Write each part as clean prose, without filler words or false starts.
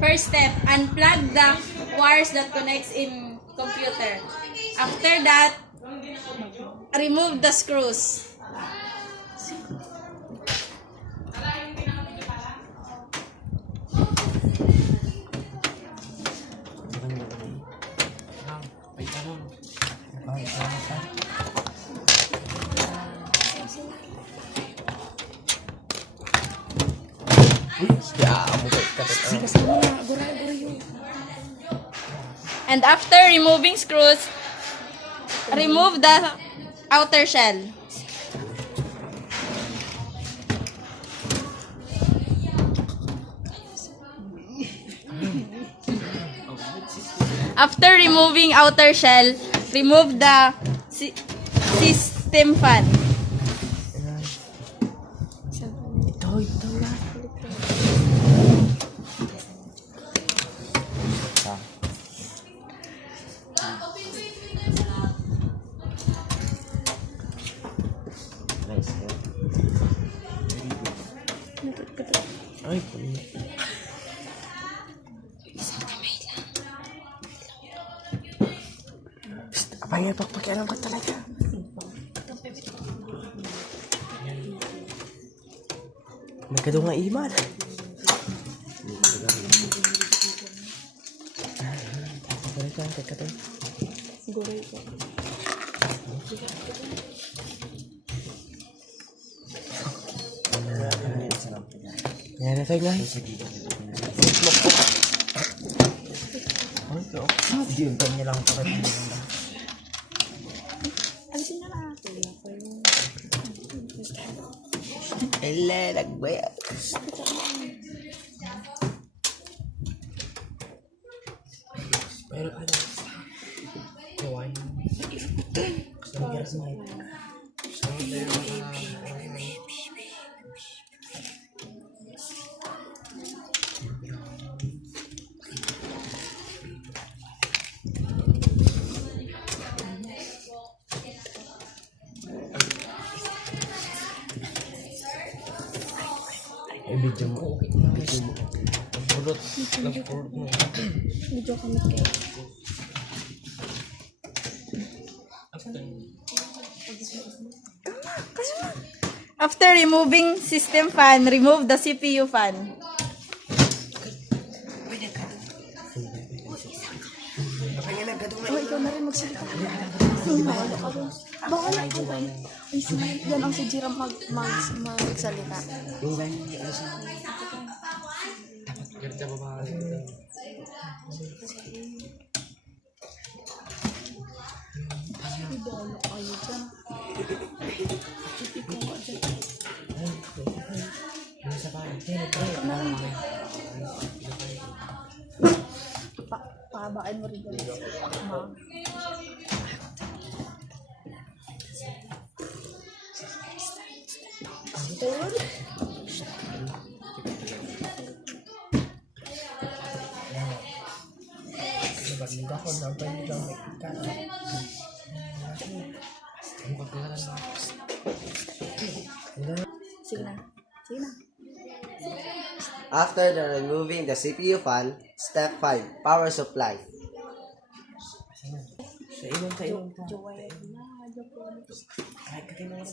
First step, unplug the wires that connects in computer. After that, remove the screws. And after removing screws, remove the outer shell. After removing outer shell, remove the system fan. Apanya pakialam ka talaga. Nagkado nga iman. Guray ka. Yan na tayo nga. Diyan ba niya lang kapatid? Alisin na lang. Ele, nagbaya. Pero ano? Kawain. Sampai semai. Video mo. Pulot. Video kami kayo. After removing system fan, remove the CPU fan. Ikaw na rin magsalita. Bawal ako ba? Yan ang si Jiram magsalita. Pahabain mo rin dito. Sige na. After removing the CPU fan, step 5, power supply. Sa iwan ka. Kahit ka tinawag.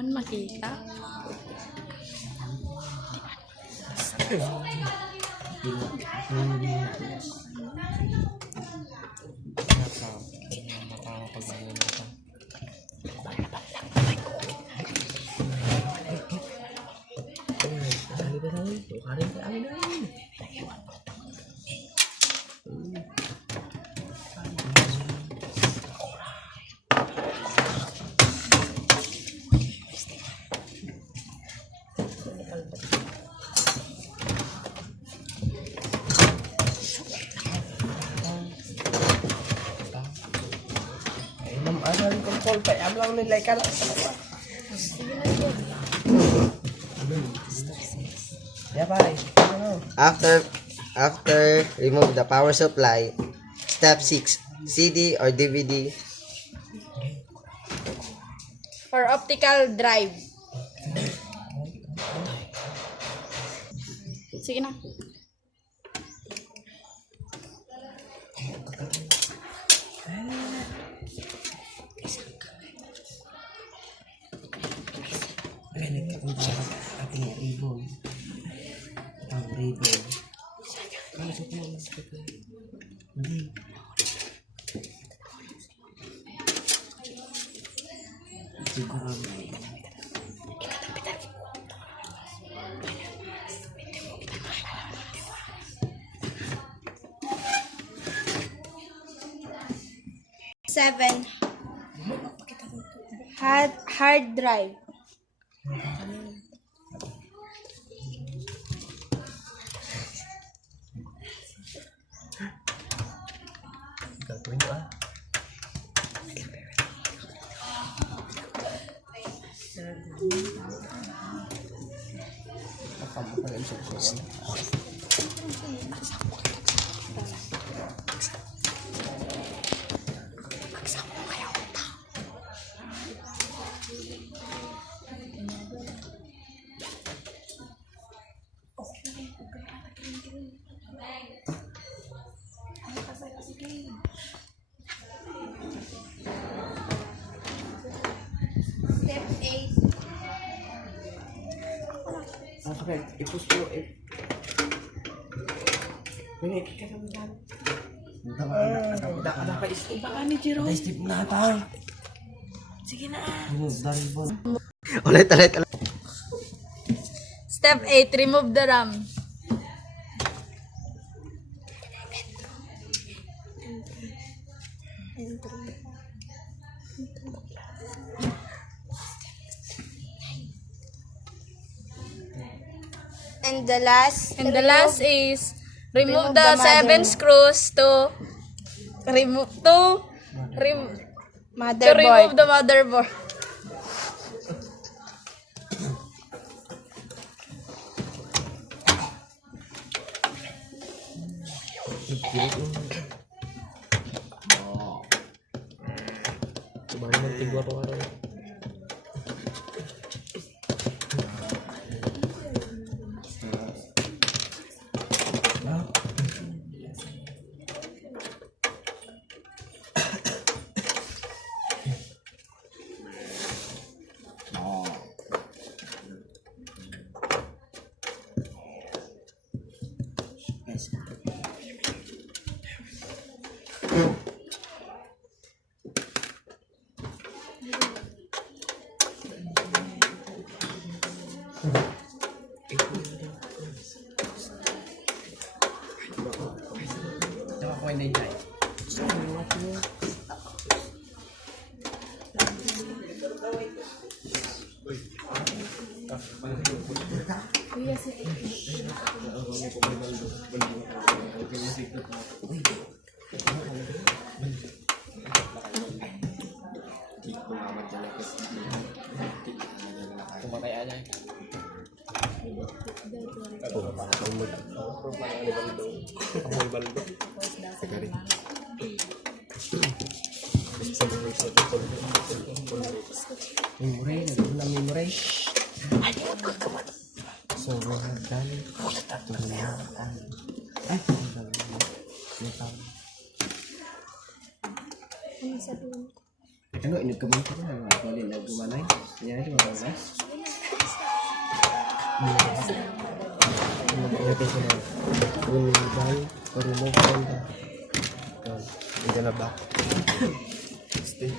Man makita. Ano rin kong call pa. Ablang nila ka lang. Yeah, pare. After remove the power supply, step 6, CD or DVD. Or optical drive. Sige na. Ating ribbon. Ang ribbon. Hindi. Siguro. 7. Hard drive. Gagawin ko ah. Step 8. Okay, ipus mo eh. May ka naman lang. Ada ka istip. Baka ni Jiro. Ada istip na tayo. Sige na. Ulit. Step 8. Remove the RAM. And the last is remove the 7 screws to remove the motherboard. Kemarin nanti gua keluar. Ano ini kemana ko na bali na gumanay. Yan ay wala na. Hindi na ba? Stay.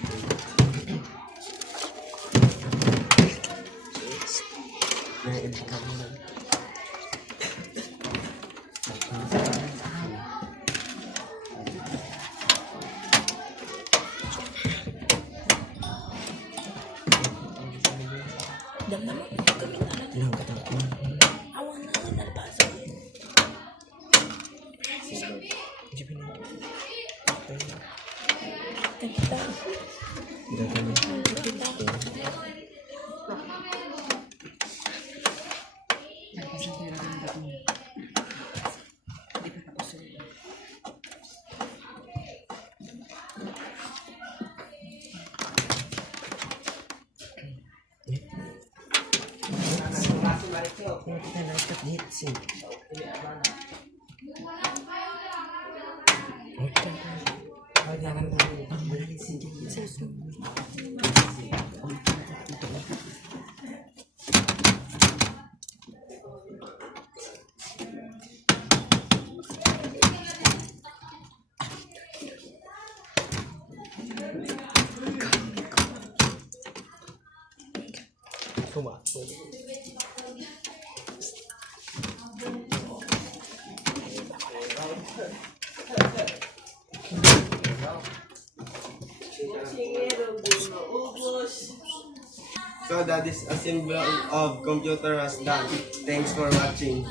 So the disassembly of computer was done. Thanks for watching.